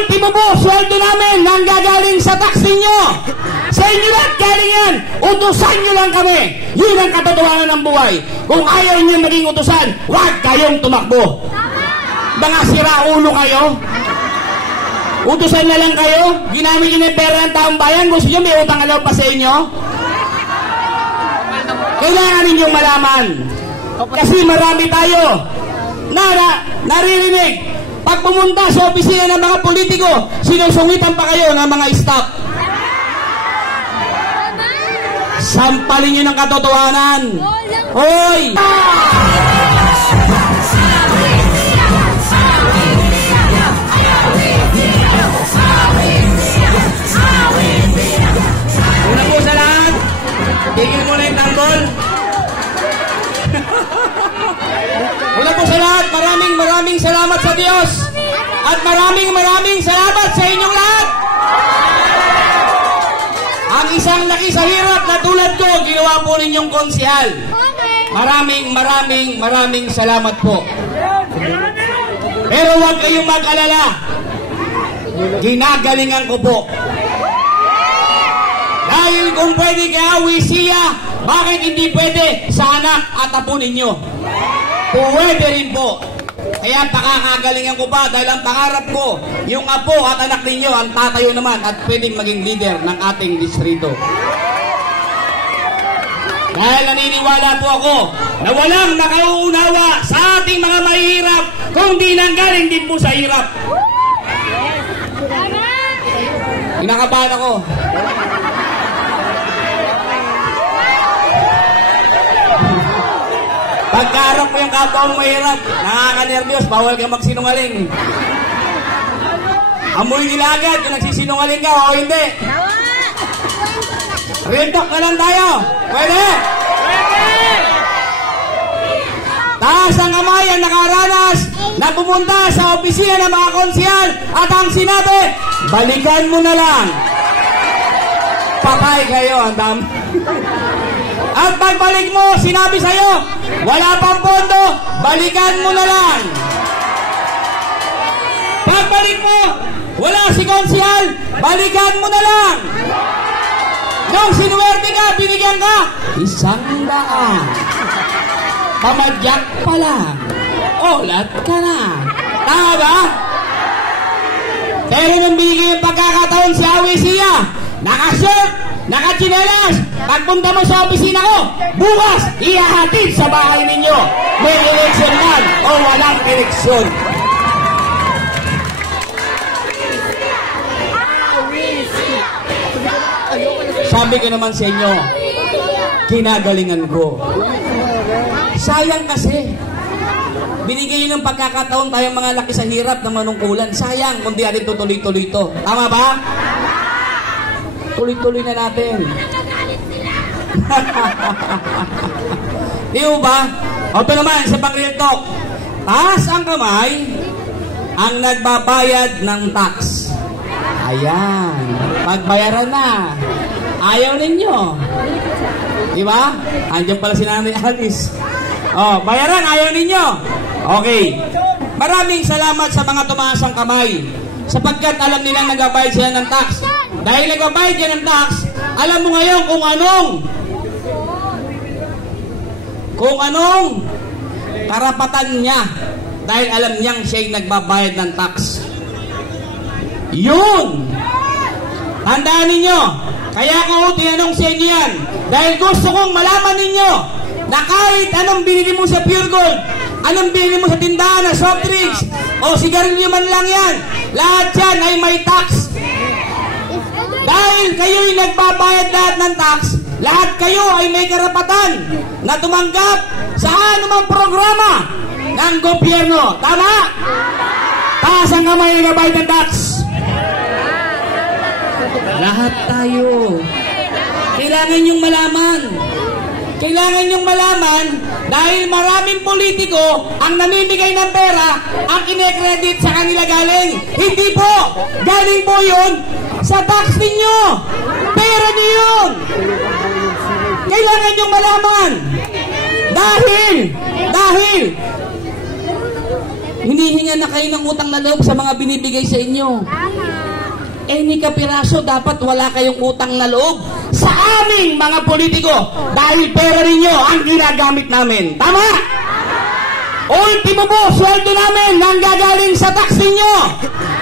ultimo po, sweldo namin nang gagaling sa tax ninyo. Sa inyo lahat galing yan. Utusan nyo lang kami. Yun ang katotohanan ng buhay. Kung ayaw nyo maging utusan, huwag kayong tumakbo. Mga siraulo kayo. Utusan na lang kayo. Ginamit nyo ng pera ng taong bayan. Gusto nyo may utang alaw pa sa inyo? Kailangan ninyong malaman. Kasi marami tayo naririnig. Pag pumunta sa opisina ng mga politiko, sinusungitan pa kayo ng mga staff. Sampalin nyo ng katotohanan. Hoy! Una po sa lahat, tigil mo na yung tanggol. Una po sa lahat, maraming salamat sa Diyos. At maraming salamat sa inyong lahat. Ang isang laki sa hirap na tulad ko, ginawa po ninyong konsehal. Maraming salamat po. Pero huwag kayong mag-alala. Ginagalingan ko po. Dahil kung pwede kay Awi siya, bakit hindi pwede sa anak at apo ninyo? Pwede rin po. Kaya pakakagalingan ko pa dahil ang pangarap ko, yung apo at anak ninyo ang tatayo naman at pwedeng maging leader ng ating distrito. Dahil naniniwala po ako na walang nakauunawa sa ating mga mahihirap kung di nanggaling din po sa hirap. Kinakabahan ako. Pagkaharap mo yung kapwa mo mahirap, nakaka-nervyos, bawal ka magsinungaling. Amoy nila agad kung nagsisinungaling ka o hindi. Real talk na lang tayo. Pwede? Taas ang kamay ang nakaranas na pumunta sa opisina ng mga konsehal at ang sinabi, balikan mo na lang. Patay kayo, ang dami. At pagbalik mo, sinabi sa'yo, wala pang pondo, balikan mo na lang. Pagbalik mo, wala si konsehal, balikan mo na lang. Nung sinuwerte ka, binigyan ka, 100. Pamadyak pa lang. Ulat ka na. Tama ba? Pero nung binigyan yung pagkakataon si Awi siya, naka-shirt, naka-chinelas, pagpunta mo sa opisina ko, bukas, ihahatid sa bahay ninyo. May eleksyon man o walang eleksyon. Sabi ko naman sa inyo, kinagalingan ko. Sayang kasi. Binigay yun ng pagkakataon tayong mga laki sa hirap ng manungkulan. Sayang kung di natin tutuloy-tuloy ito. Tama ba? Tuloy-tuloy na natin. Di ba? O ito naman, sa pang-real talk. Taas ang kamay ang nagbabayad ng tax. Ayan. Pagbayaran na. Ayaw ninyo. Di ba? Andiyan pala si Nanay Alice. O, bayaran, ayaw ninyo. Okay. Maraming salamat sa mga tumaas ang kamay. Sapagkat alam nila nagbabayad sila ng tax. Dahil nagbabayad siya ng tax, alam mo ngayon kung anong karapatan niya. Dahil alam niyang siya'y nagbabayad ng tax. Yun! Tandaan ninyo, kaya ko tinanong sa inyo yan. Dahil gusto kong malaman ninyo na kahit anong binili mo sa Pure Gold, anong binili mo sa tindahan na soft drinks, o sigarilyo man lang yan, lahat yan ay may tax. Dahil kayo'y nagbabayad lahat ng tax, lahat kayo ay may karapatan na tumanggap sa anumang programa ng gobyerno. Tama? Taas ang kamay na nagbabayad ng tax. Lahat tayo. Kailangan nyong malaman. Kailangan nyong malaman dahil maraming politiko ang namimigay ng pera ang kine-credit sa kanila galing. Hindi po. Galing po yun sa tax ninyo. Pera niyo yun. Kailangan nyong malaman. Dahil hinihinga na kayo ng utang na loob sa mga binibigay sa inyo. Any kapiraso, dapat wala kayong utang na loob sa aming mga politiko dahil pera ninyo ang ginagamit namin. Tama? Ultimo po, sweldo namin nang gagaling sa tax ninyo.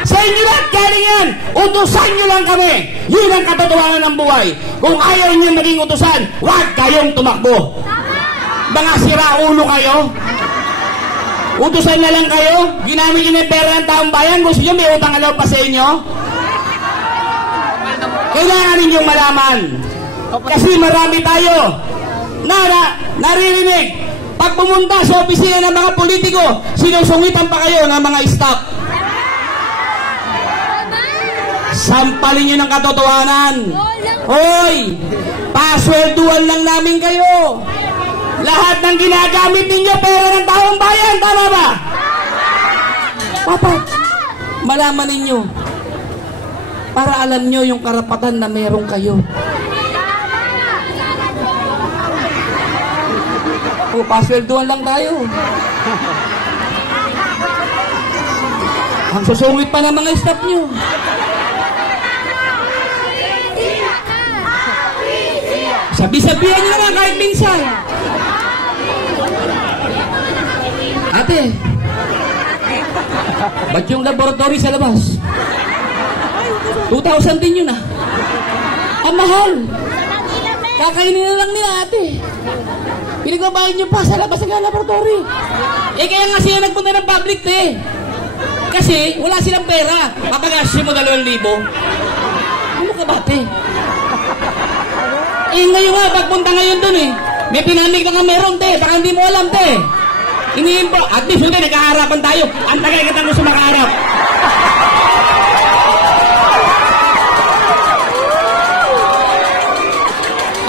Sa inyo lahat galing yan. Utusan nyo lang kami. Yun ang katotohanan ng buhay. Kung ayaw nyo maging utusan, huwag kayong tumakbo. Mga siraulo kayo. Utusan na lang kayo. Ginamit nyo yung pera ng taong bayan. Gusto nyo may utang na loob pa sa inyo? Kailangan ninyong malaman. Kasi marami tayo na naririnig. Pag pumunta sa opisina ng mga politiko, sinusungitan pa kayo ng mga staff. Sampalin nyo ng katotohanan. Hoy, paswelduan lang namin kayo. Lahat ng ginagamit ninyo, pera ng taong bayan. Tama ba? Dapat malaman ninyo para alam nyo yung karapatan na meron kayo. O, pasweldoan lang tayo. Ang susungit pa ng mga staff nyo. Sabi-sabihan nyo na kahit minsan. Ate, ba't yung laboratory sa labas? 2,000 din yun ah. Ang mahal. Kakainin na lang niya ate. Pinagbabayad nyo pa sa labas ng laboratory. Eh kaya nga siya nagpunta ng public kasi wala silang pera. Papagasyo mo 2,000. Ano ka ba te? Eh ngayon nga, pagpunta ngayon dun may pinamig na nga meron te. Baka hindi mo alam te. Iniimpo. At least hindi, nagkaharapan tayo. Ang tagal katang gusto makaharap.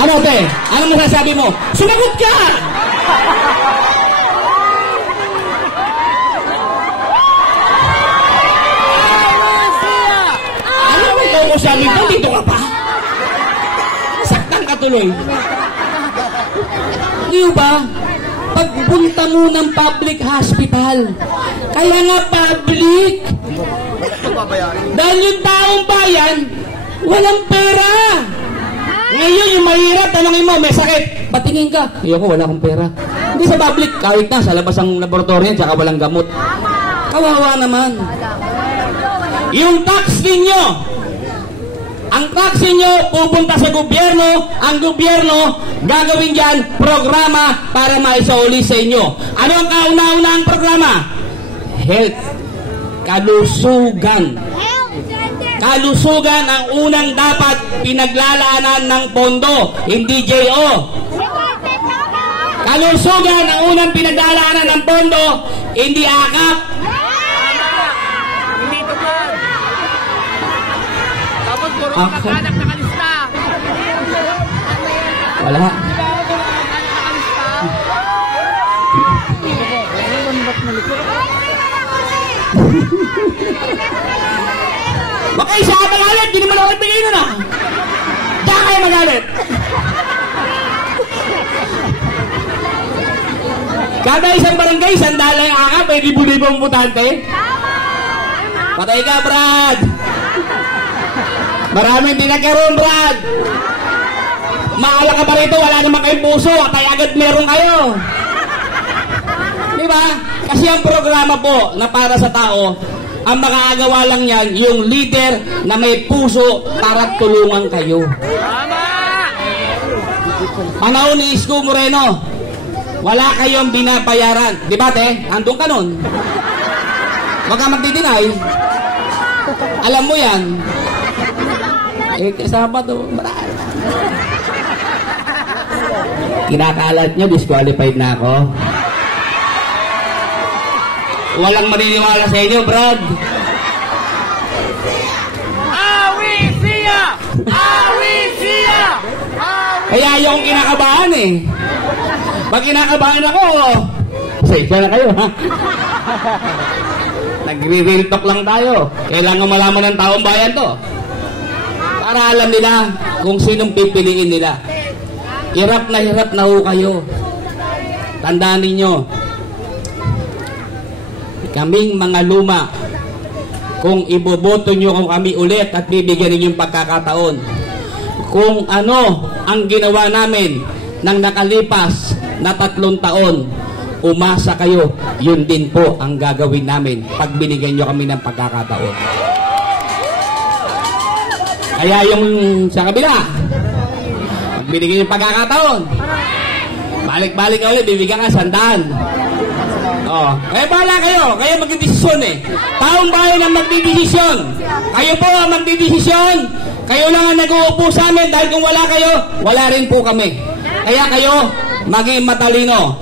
Ano te? Ano masasabi mo? Sumagot ka! Ano ba ikaw mo sabi ko? Dito ka pa? Saktan ka tuloy. Hindi ba? Pagpunta mo ng public hospital, kaya nga public. Dahil yung taong bayan, walang pera. Ngayon, yung mahirap, tanongin mo, may sakit. Patingin ka. Ayoko, wala akong pera. Hindi sa public, kahit na, sa labas ng laboratory yan, tsaka walang gamot. Kawawa naman. Yung tax ninyo, ang tax ninyo pupunta sa gobyerno, ang gobyerno gagawin dyan programa para maisauli sa inyo. Ano ang kauna-unahang programa? Health. Kalusugan. Kalusugan ang unang dapat pinaglalaanan ng pondo, hindi JO. Kalusugan ang unang pinaglalaanan ng pondo, hindi akap. Hindi ito po. Tapos puro maghanap na kalista. Wala. Baka isa ka magalit, hindi naman ako ibigay nun ah. Diyan kayo magalit. Kada isang barangay, sandala yung akap, may libo-libo ang butante. Patay ka, Brad. Maraming di nagkaroon, Brad. Maala ka ba rito, wala naman kayong puso, at ay agad meron kayo. Diba? Kasi ang programa po na para sa tao, ang makakagawa lang yan, yung leader na may puso para tulungan kayo. Panahon ni Isko Moreno, wala kayong binabayaran. Di ba, te? Andun ka nun. Huwag ka magdidinay. Alam mo yan. Eh, kasama to. Kinakalat nyo, disqualified na ako. Walang maniniwala sa inyo, Brad. Awi siya! Awi siya! Kaya yung kinakabahan eh. Pag kinakabahan ako, safe na kayo, ha? Nagre-real talk lang tayo. Kailangan malaman ng taong bayan to. Para alam nila kung sinong pipiliin nila. Hirap na ho kayo. Tandaan ninyo. kaming mga luma, kung iboboto nyo kung kami ulit at bibigyan ninyo yung pagkakataon, kung ano ang ginawa namin ng nakalipas na 3 taon, umasa kayo, yun din po ang gagawin namin pag binigyan nyo kami ng pagkakataon. Kaya yung sa kabila, pag binigyan yung pagkakataon, balik-balik ka ulit, bibigyan ka 100. Bahala kayo. Kayo magdidesisyon eh. Taong bayan ang magdidesisyon. Kayo po ang magdidesisyon. Kayo lang ang nag-uupo sa amin dahil kung wala kayo, wala rin po kami. Kaya kayo, maging matalino.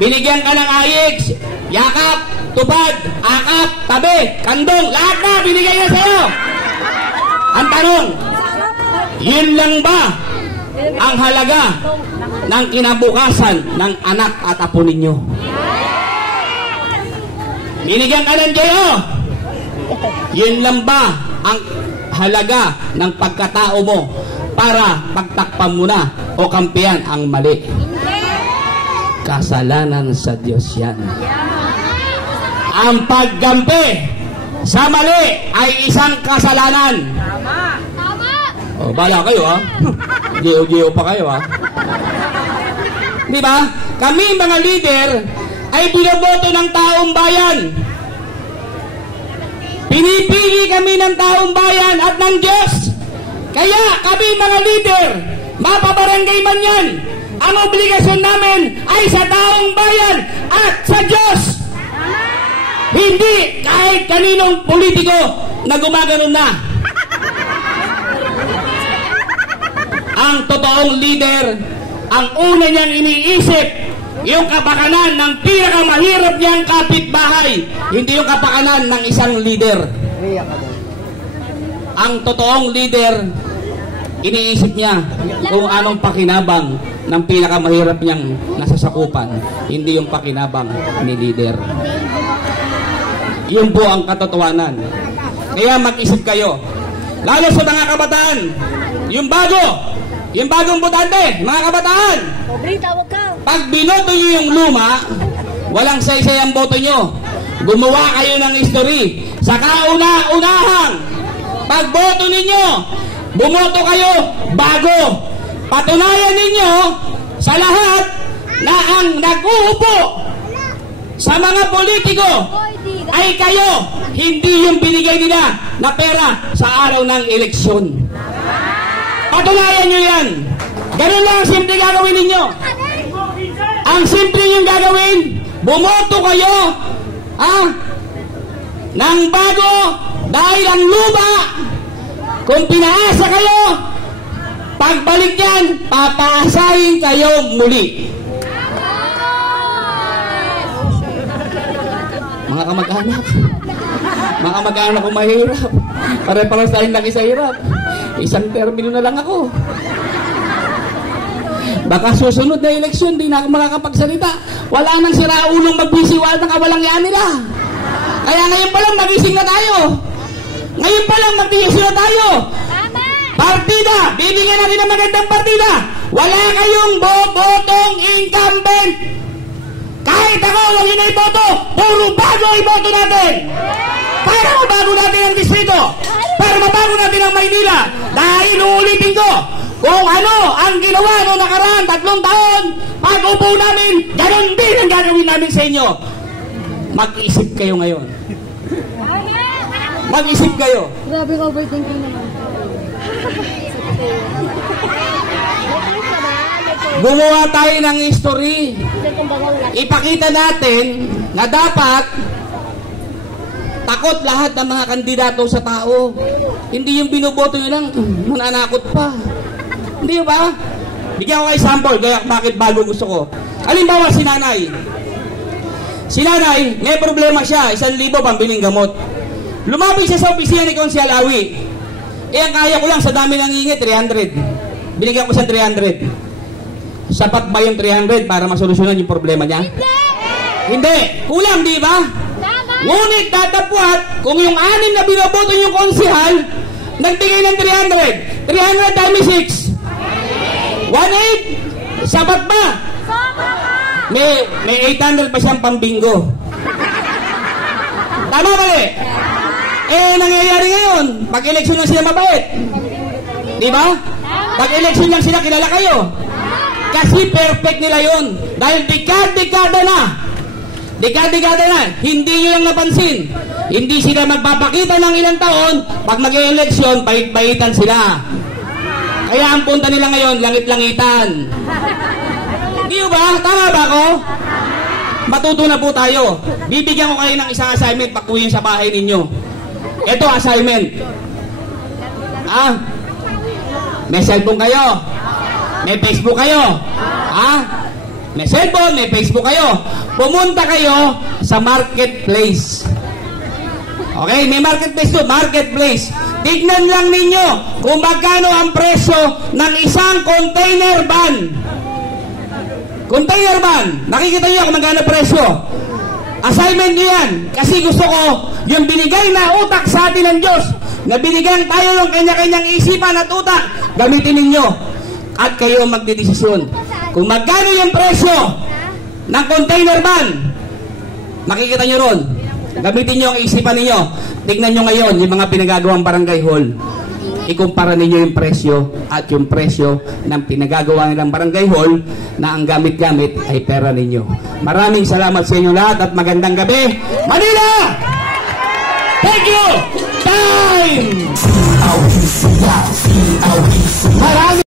Binigyan ka ng AIX, yakap, tupad, akap, tabi, kandong, lahat na binigay na sa'yo. Ang tanong, yun lang ba ang halaga ng kinabukasan ng anak at apo ninyo? Binigyan ka ng Diyo. Yun lang ba ang halaga ng pagkatao mo para pagtakpan mo na o kampiyan ang mali? Kasalanan sa Diyos yan. Ang paggampi sa mali ay isang kasalanan. Bala kayo Geo-geo pa kayo Di ba? Kami mga leader ay binoboto ng taong bayan. Pinipili kami ng taong bayan at ng Diyos. Kaya kami mga leader, mapabarangay man yan, ang obligasyon namin ay sa taong bayan at sa Diyos. Hindi kahit kaninong politiko na gumaganon na. Ang totoong leader, ang una niyang iniisip, yung kapakanan ng pinakamahirap niyang kapitbahay, hindi yung kapakanan ng isang leader. Ang totoong leader, iniisip niya kung anong pakinabang ng pinakamahirap niyang nasasakupan, hindi yung pakinabang ni leader. Yun po ang katotohanan. Kaya mag-isip kayo, lalo sa mga kabataan, yung bagong botante, mga kabataan, pag binoto nyo yung luma, walang saysay ang boto nyo. Gumawa kayo ng history. Sa kauna-unahang pagboto ninyo, bumoto kayo bago. Patunayan ninyo sa lahat na ang nag-uupo sa mga politiko ay kayo, hindi yung binigay nila na pera sa araw ng eleksyon. Patunayan nyo yan. Ganun lang ang simple gagawin ninyo. Ang simple yung gagawin, bumoto kayo ng bago dahil ang lupa, kung pinaasa kayo, pagbalik yan, papaasahin kayo muli. Mga kamag-anak ko mahirap. Pare-paras tayong lagi sa hirap. Isang termino na lang ako. Baka susunod na eleksyon, di na ako makakapagsalita. Wala nang siraulong magbisiwal ng kawalang yan nila. Kaya ngayon pa lang magising na tayo. Ngayon pa lang magtigising na tayo. Partida, bibigyan natin ng magandang partida. Wala kayong botong incumbent. Kahit ako, wag yun na iboto. Puro bago iboto natin. Para mabago natin ang distrito. Para mabago natin ang Maynila. Dahil uulitin ko, kung ano ang ginawa noong nakaraan 3 taon, pag-upo namin, ganun din ang gagawin namin sa inyo. Mag-isip kayo ngayon. Mag-isip kayo. Grabe ka, overthinking naman. Gumawa tayo ng history. Ipakita natin na dapat takot lahat ng mga kandidato sa tao. Hindi yung binoboto nyo lang, mananakot pa. Hindi ba? Bigyan ko kayo sample, kaya bakit bago gusto ko. Halimbawa, si nanay. Si nanay, may problema siya, 1,000 pambiling gamot. Lumapit siya sa opisina ni Konsyal Awi. Ang kaya ko lang, sa dami ng ingit, 300. Binigyan ko siya 300. Sapat ba yung 300 para masolusyonan yung problema niya? Hindi. Kulang, di ba? Ngunit tatapwat, kung yung 6 na binoboto yung konsyal, nagbigay ng 300. 300 times 6. 1,800. Sapat ba? May 800 pa siyang pambingo. Tama mali? Nangyayari ngayon, pag-eleksyon lang sila mabait. Di ba? Pag-eleksyon lang sila kilala kayo. Kasi perfect nila yun. Dahil dekada na. Dekada na. Hindi nyo lang napansin. Hindi sila magpapakita ng ilang taon. Pag mag-eleksyon, pait-paitan sila. Kaya ang punta nila ngayon, langit-langitan. Di ba? Tama ba ako? Matuto na po tayo. Bibigyan ko kayo ng isang assignment pag uwi sa bahay ninyo. Ito assignment. May cellphone kayo. May Facebook kayo. May cellphone, may Facebook kayo. Pumunta kayo sa marketplace. Okay, may marketplace to, marketplace. Tignan lang ninyo kung magkano ang presyo ng isang container van. Container van. Nakikita nyo kung magkano presyo. Assignment nyo yan. Kasi gusto ko, yung binigay na utak sa atin ng Diyos, na binigyan tayo ng kanya-kanyang isipan at utak, gamitin ninyo. At kayo magdidesisyon. Kung magkano yung presyo ng container van, makikita nyo ron. Gamitin nyo ang isipan ninyo. Tignan nyo ngayon yung mga pinagagawang barangay hall. Ikumpara ninyo yung presyo at yung presyo ng pinagagawa nilang barangay hall na ang gamit-gamit ay pera ninyo. Maraming salamat sa inyo lahat at magandang gabi. Manila! Thank you! Time! Maraming